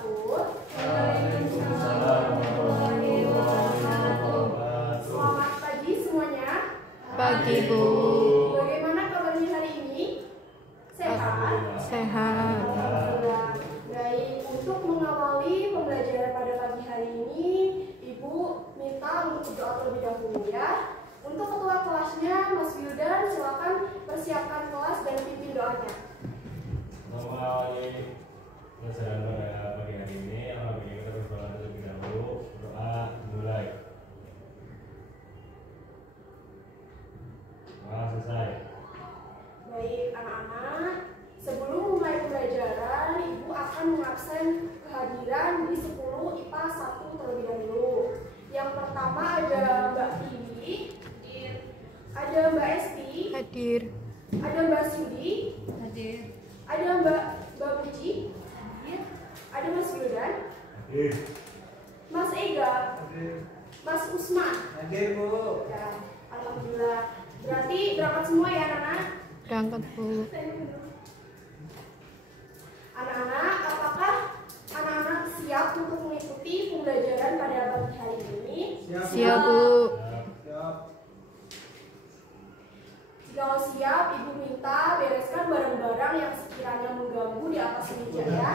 wabarakatuh. Waalaikumsalam warahmatullahi wabarakatuh. Selamat pagi semuanya. Pagi, Bu. Bagaimana kabarnya hari ini? Sehat? Sehat. Alhamdulillah. Baik, untuk mengawali pembelajaran pada pagi hari ini, Ibu minta untuk berdoa terlebih dahulu ya. Untuk ketua kelasnya, Mas Wildan, silakan persiapkan kelas dan pimpin doanya. Mengawali pelajaran pada pagi hari ini, alhamdulillah kita berdoa terlebih dahulu. Doa mulai. Selesai. Baik, anak-anak, sebelum mulai pembelajaran, Ibu akan mengabsen kehadiran di 10 IPA 1 terlebih dahulu. Yang pertama ada Mbak Tiwi, ada Mbak Esti, Hadir. ada Mbak Sudi, Hadir. ada Mbak Puji, ada Mas Wildan, Hadir. Mas Ega, Mas Usman. Hadir, Bu. Ya, alhamdulillah. Berarti berangkat semua ya anak-anak? Berangkat, Bu. Anak-anak, apakah anak-anak siap untuk mengikuti pembelajaran pada pagi hari ini? Siap, Bu. Siap. Jika siap, Ibu minta bereskan barang-barang yang sekiranya mengganggu di atas meja ya.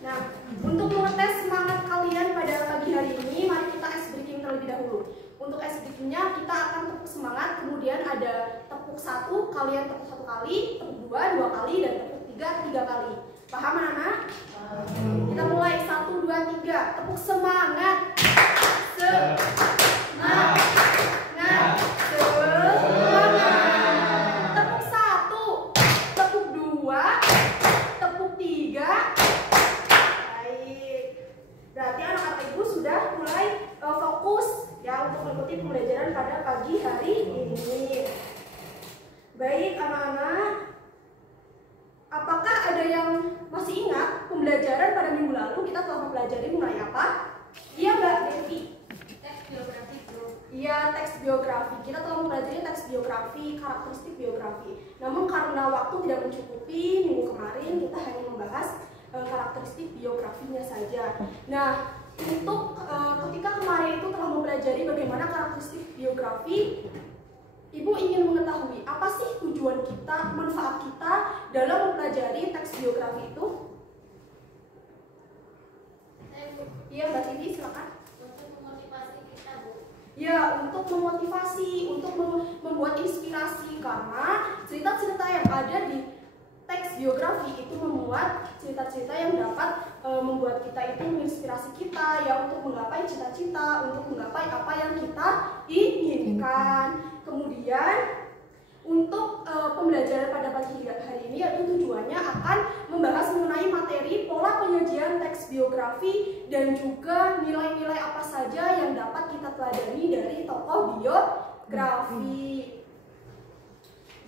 Nah, untuk mengetes semangat kalian pada pagi hari ini, mari kita ice breaking terlebih dahulu. Untuk ice breakingnya kita akan tepuk semangat, kemudian ada tepuk 1, kalian tepuk 1 kali, tepuk 2, 2 kali, dan tepuk 3, 3 kali. Paham anak-anak? Kita mulai 1, 2, 3, tepuk semangat. Semangat. Tepuk 1, tepuk 2, tepuk 3. Baik. Berarti anak-anak Ibu sudah mulai fokus ya untuk mengikuti pembelajaran pada pagi hari ini. Baik anak-anak, apakah ada yang masih ingat pembelajaran pada minggu lalu kita telah mempelajari mengenai apa? Iya Mbak Devi? Teks biografi, bro. Iya, teks biografi. Kita telah mempelajari teks biografi, karakteristik biografi. Namun karena waktu tidak mencukupi, minggu kemarin kita hanya membahas karakteristik biografinya saja. Nah, untuk ketika kemarin itu telah mempelajari bagaimana karakteristik biografi, Ibu ingin mengetahui apa sih tujuan kita, manfaat kita dalam mempelajari teks biografi itu? Iya, Mbak Tini, silakan. Untuk memotivasi kita, Bu. Ya, untuk memotivasi, untuk membuat inspirasi, karena cerita-cerita yang ada di teks biografi itu memuat cerita-cerita yang dapat membuat kita itu menginspirasi kita ya untuk menggapai cita-cita, untuk menggapai apa yang kita inginkan. Kemudian untuk pembelajaran pada pagi hari ini yaitu tujuannya akan membahas mengenai materi pola penyajian teks biografi dan juga nilai-nilai apa saja yang dapat kita teladani dari tokoh biografi.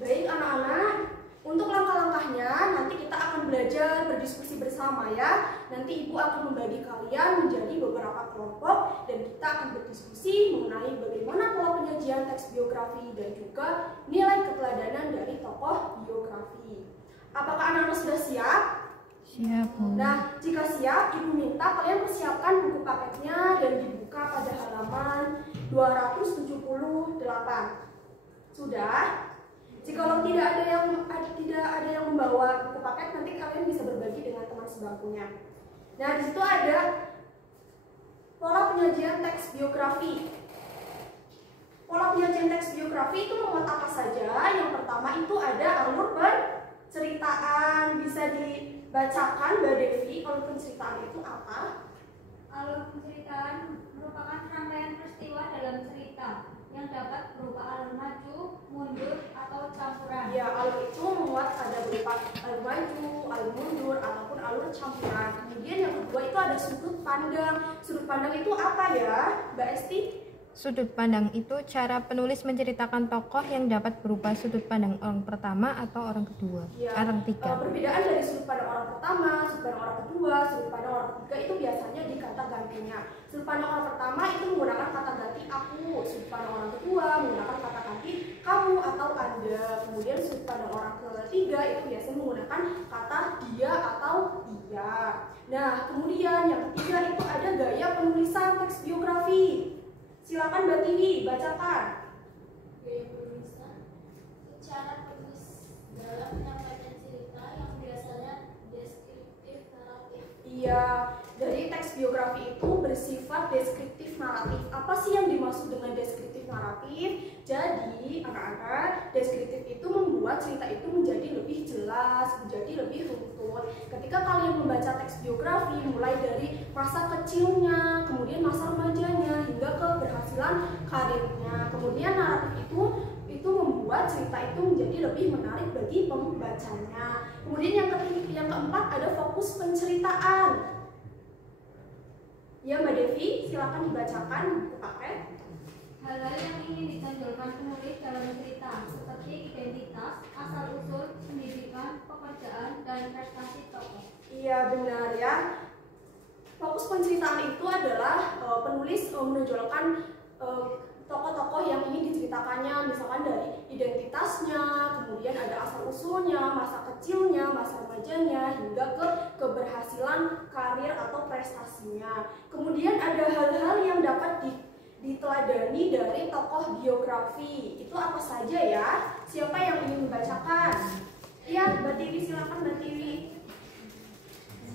Baik anak-anak, untuk langkah-langkahnya nanti kita akan belajar berdiskusi bersama ya. Nanti Ibu akan membagi kalian menjadi beberapa kelompok dan kita akan berdiskusi mengenai bagaimana pola penyajian teks biografi dan juga nilai keteladanan dari tokoh biografi. Apakah anak-anak sudah siap? Siap, Bu. Nah, jika siap, Ibu minta kalian persiapkan buku paketnya dan dibuka pada halaman 278. Sudah? Jika tidak ada yang membawa buku paket, nanti kalian bisa berbagi dengan teman sebangkunya. Nah, di situ ada pola penyajian teks biografi. Pola penyajian teks biografi itu memuat apa saja? Yang pertama itu ada alur penceritaan. Bisa dibacakan Mbak Devi, alur penceritaan itu apa? Alur penceritaan merupakan rangkaian peristiwa dalam cerita yang dapat berupa alur maju, mundur, atau campuran. Ya, alur itu memuat ada berupa alur maju, alur mundur, ataupun alur campuran. Kemudian yang kedua itu ada sudut pandang. Sudut pandang itu apa ya, Mbak Esti? Sudut pandang itu cara penulis menceritakan tokoh yang dapat berupa sudut pandang orang pertama atau orang kedua, Ya, orang tiga. perbedaan dari sudut pandang orang pertama, sudut pandang orang kedua, sudut pandang orang ketiga itu biasanya di kata gantinya. Sudut pandang orang pertama itu menggunakan kata ganti aku, sudut pandang orang kedua menggunakan kata ganti kamu atau anda. Kemudian sudut pandang orang ketiga itu biasanya menggunakan kata dia atau dia. Nah, kemudian yang ketiga itu ada gaya penulisan teks biografi. Silakan Mbak Tiwi, bacakan. Gaya penulisan cara penulis dalam menyampaikan cerita yang biasanya deskriptif naratif. Iya, dari teks biografi itu bersifat deskriptif naratif. Apa sih yang dimaksud dengan deskriptif naratif? Jadi, anak-anak, deskriptif itu membuat cerita itu menjadi lebih jelas, menjadi lebih runtut. Ketika kalian membaca teks biografi, mulai dari masa kecilnya, kemudian masa remajanya, hingga keberhasilan karirnya. Kemudian naratif itu membuat cerita itu menjadi lebih menarik bagi pembacanya. Kemudian yang keempat ada fokus penceritaan. Ya Mbak Devi, silakan dibacakan buku paket. Hal-hal yang ingin ditonjolkan penulis dalam cerita seperti identitas, asal-usul, pendidikan, pekerjaan, dan prestasi tokoh. Iya benar ya. Fokus penceritaan itu adalah penulis menonjolkan tokoh-tokoh yang ingin diceritakannya, misalkan dari identitasnya, kemudian ada asal-usulnya, masa kecilnya, masa remajanya, hingga ke keberhasilan karir atau prestasinya. Kemudian ada hal-hal yang dapat diteladani dari tokoh biografi. Itu apa saja ya? Siapa yang ingin membacakan? Iya, Mbak Tiwi, silakan Mbak Tiwi.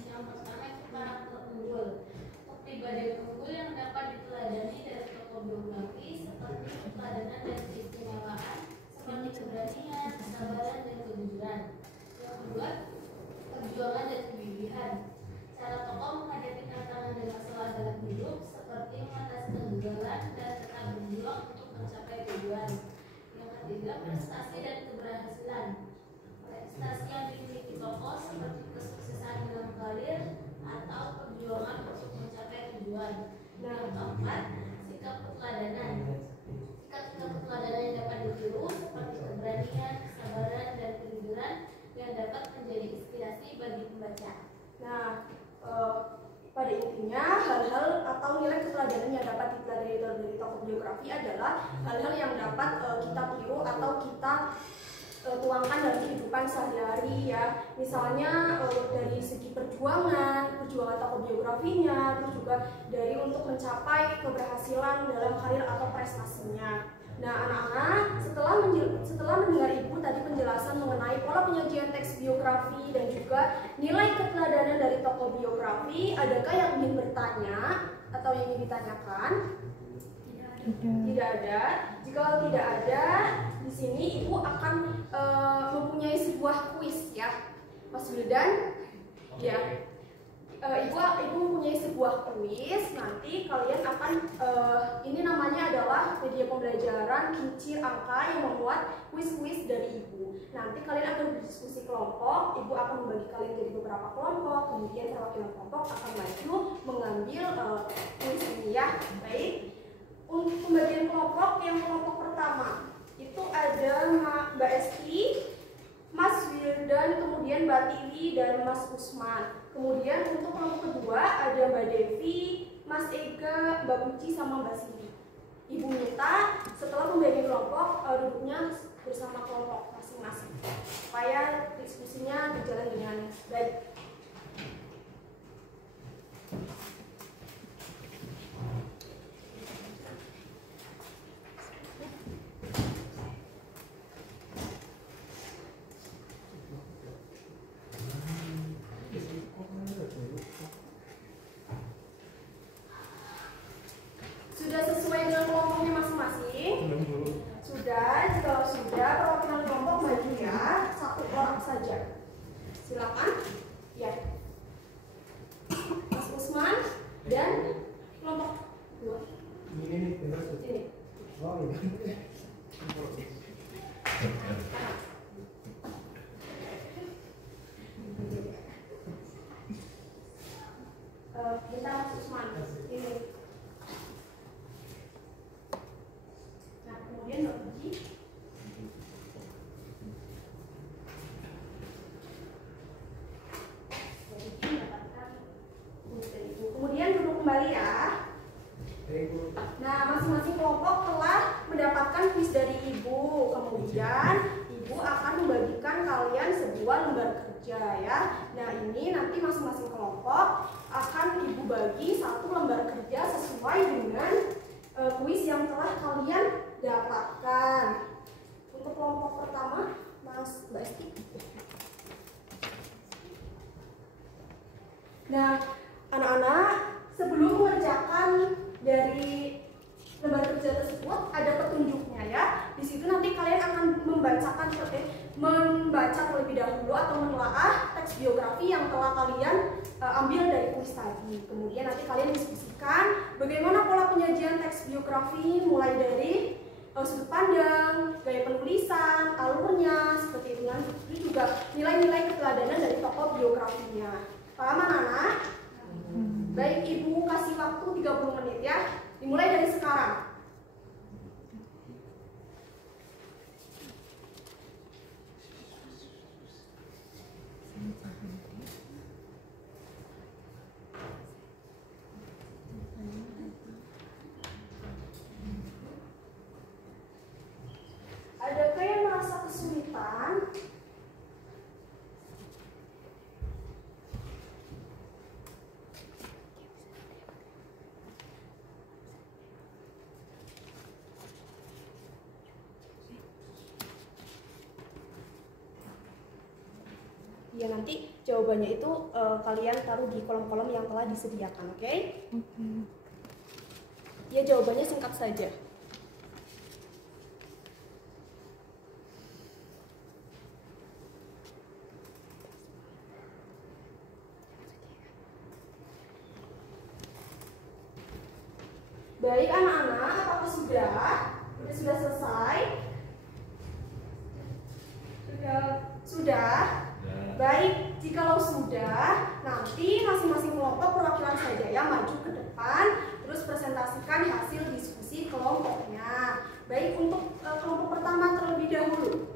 Yang pertama itu karakter unggul. Kepribadian unggul yang dapat diteladani dari tokoh biografi seperti keteladanan dan keistimewaan, seperti keberanian, kesabaran, dan kejujuran. Yang kedua, perjuangan dan kegigihan. Cara tokoh menghadapi tantangan dan masalah dalam hidup seperti mengatasi kegagalan dan tetap berjuang untuk mencapai tujuan. Yang ketiga, prestasi dan keberhasilan. Prestasi yang dimiliki tokoh seperti kesuksesan dalam karir atau perjuangan untuk mencapai tujuan. Yang keempat, sikap keteladanan. Sikap-sikap keteladanan yang dapat ditiru seperti keberanian, kesabaran, dan kejujuran yang dapat menjadi inspirasi bagi pembaca. Nah, pada intinya hal-hal atau nilai keteladanan yang dapat diteladani dari tokoh biografi adalah hal-hal yang dapat kita tiru atau kita tuangkan dalam kehidupan sehari-hari ya. Misalnya dari segi perjuangan tokoh biografinya, terus juga dari untuk mencapai keberhasilan dalam karir atau prestasinya. Nah, anak-anak, setelah mendengar Ibu tadi penjelasan mengenai pola penyajian teks biografi dan juga nilai keteladanan dari tokoh biografi, adakah yang ingin bertanya atau yang ingin ditanyakan? Tidak ada. Jika tidak ada, di sini Ibu akan mempunyai sebuah kuis ya, Mas Wildan. Ya. Ibu mempunyai sebuah kuis. Nanti kalian akan ini namanya adalah media pembelajaran kincir angka yang membuat kuis-kuis dari Ibu. Nanti kalian akan berdiskusi kelompok. Ibu akan membagi kalian jadi beberapa kelompok. Kemudian perwakilan kelompok akan maju mengambil kuis ini ya. Baik. Untuk pembagian kelompok, yang kelompok pertama itu ada Mbak Esti, Mas Wildan, kemudian Mbak Tiwi dan Mas Usman. Kemudian untuk kelompok kedua ada Mbak Devi, Mas Ega, Mbak Puji sama Mbak Cindy. Ibu minta setelah pembagian kelompok duduknya bersama kelompok masing-masing supaya diskusinya berjalan dengan baik. Sudah sesuai dengan kelompoknya masing-masing? Sudah, jika sudah perwakilan kelompok maju ya, satu orang saja. Silakan. Ya. Mas Usman dan kelompok dua. Ini benar tuh. Ini. Oh iya. Kita Mas Usman. Ini. kalian sebuah lembar kerja ya. Nah ini nanti masing-masing kelompok akan Ibu bagi satu lembar kerja sesuai dengan kuis yang telah kalian dapatkan. Untuk kelompok pertama, Mbak Esti. Nah, anak-anak sebelum mengerjakan dari lembar kerja tersebut ada petunjuknya ya. Di situ nanti kalian akan membaca terlebih dahulu atau menelaah teks biografi yang telah kalian ambil dari kuis tadi. Kemudian nanti kalian diskusikan bagaimana pola penyajian teks biografi mulai dari sudut pandang, gaya penulisan, alurnya, seperti itu. Nanti juga nilai-nilai keteladanan dari tokoh biografinya. Paham anak-anak? Baik, Ibu kasih waktu 30 menit ya. Dimulai dari sekarang. Adakah yang merasa kesulitan? Ya nanti jawabannya itu kalian taruh di kolom-kolom yang telah disediakan, oke? Ya jawabannya singkat saja. Baik anak-anak, apakah sudah selesai? Sudah? Baik, jikalau sudah, nanti masing-masing kelompok perwakilan saja ya maju ke depan, terus presentasikan hasil diskusi kelompoknya. Baik, untuk kelompok pertama terlebih dahulu.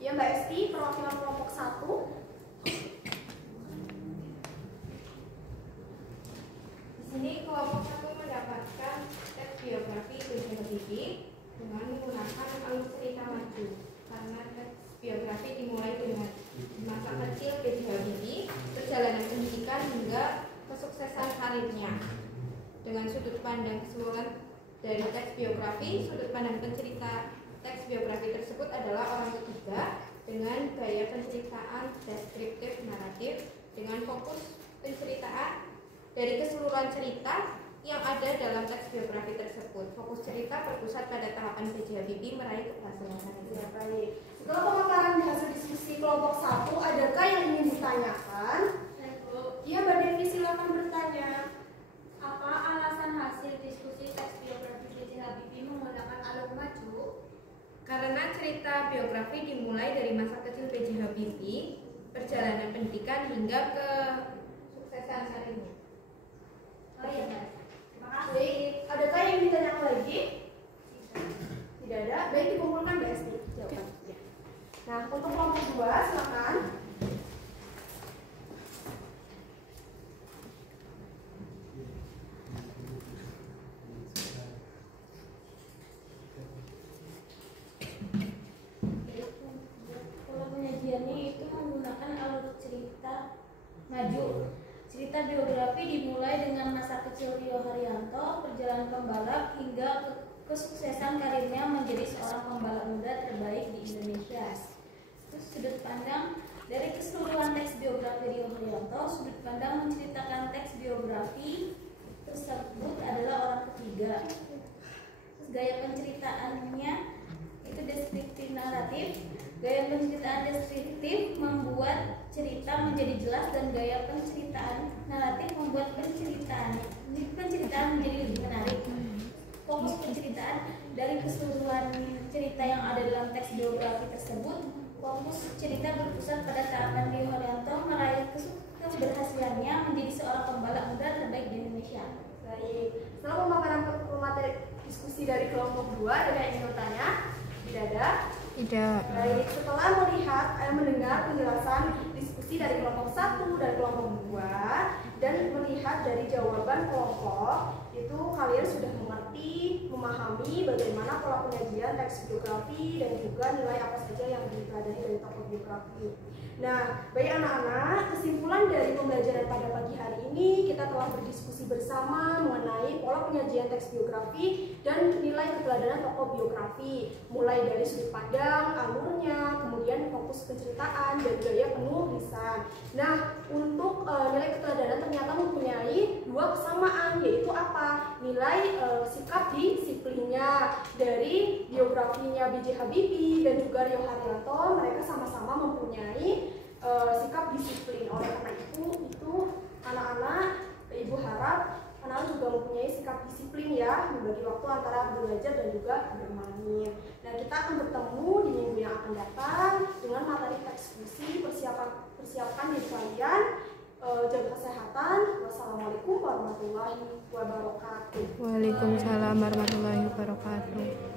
Ya Mbak Esti, perwakilan kelompok 1. Di sini kelompok 1 mendapatkan teks biografi B.J. Habibie dengan menggunakan alur cerita maju. Karena teks biografi dimulai dengan masa kecil B.J. Habibie, perjalanan pendidikan hingga kesuksesan karirnya. Dengan sudut pandang keseluruhan dari teks biografi, sudut pandang pencerita teks biografi tersebut adalah orang ketiga dengan gaya penceritaan deskriptif naratif dengan fokus penceritaan dari keseluruhan cerita yang ada dalam teks biografi tersebut. Fokus cerita berpusat pada tahapan B.J. Habibie meraih keberhasilan karir. Ya, baik. Setelah pemaparan hasil diskusi kelompok 1, adakah yang ingin ditanyakan? Iya, Mbak Devi, silakan bertanya. Apa alasan hasil diskusi teks biografi B.J. Habibie menggunakan alur maju? Karena cerita biografi dimulai dari masa kecil B.J. Habibie, perjalanan pendidikan hingga ke suksesan karirnya. Oh iya, Mbak. Terima kasih. Baik, adakah yang ditanyakan lagi? Tidak ada. Baik, dikumpulkan Mbak Esti jawabannya. Nah, untuk kelompok 2, silakan. Pola penyajiannya itu menggunakan alur cerita maju. Cerita biografi dimulai dengan masa kecil Rio Haryanto, perjalanan pembalap hingga kesuksesan karirnya menjadi seorang pembalap muda terbaik di Indonesia. Terus sudut pandang dari keseluruhan teks biografi Rio Haryanto, sudut pandang menceritakan teks biografi tersebut adalah orang ketiga. Terus gaya penceritaannya itu deskriptif naratif. Gaya penceritaan deskriptif membuat cerita menjadi jelas dan gaya penceritaan naratif membuat penceritaan menjadi lebih menarik. Fokus penceritaan dari keseluruhan cerita yang ada dalam teks biografi tersebut. Fokus cerita berpusat pada tahapan Rio Haryanto meraih keberhasilannya menjadi seorang pembalap muda terbaik di Indonesia. Baik, setelah pemaparan materi diskusi dari kelompok 2, ada yang ingin bertanya? Tidak ada? Tidak. Baik, setelah mendengar penjelasan diskusi dari kelompok 1 dan kelompok 2 dan melihat dari jawaban kelompok, itu kalian sudah mengerti mengerti, memahami bagaimana pola penyajian teks biografi dan juga nilai apa saja yang dipelajari dari tokoh biografi. Nah, baik anak-anak, kesimpulan dari pembelajaran pada pagi hari ini kita telah berdiskusi bersama mengenai pola penyajian teks biografi dan nilai keteladanan tokoh biografi, mulai dari sudut pandang, alurnya, kemudian fokus penceritaan dan gaya penulisan. Nah, untuk nilai keteladanan ternyata mempunyai dua kesamaan, yaitu apa? Nilai sikap disiplinnya. Dari biografinya B.J. Habibie dan juga Rio Haryanto, mereka sama-sama mempunyai sikap disiplin. Oleh karena itu anak-anak, ibu harap anak-anak juga mempunyai sikap disiplin ya, membagi waktu antara belajar dan juga bermain. Nah, kita akan bertemu di minggu yang akan datang dengan materi teks puisi. Persiapkan diri kalian, jaga kesehatan. Wassalamualaikum warahmatullahi wabarakatuh. Waalaikumsalam warahmatullahi wabarakatuh.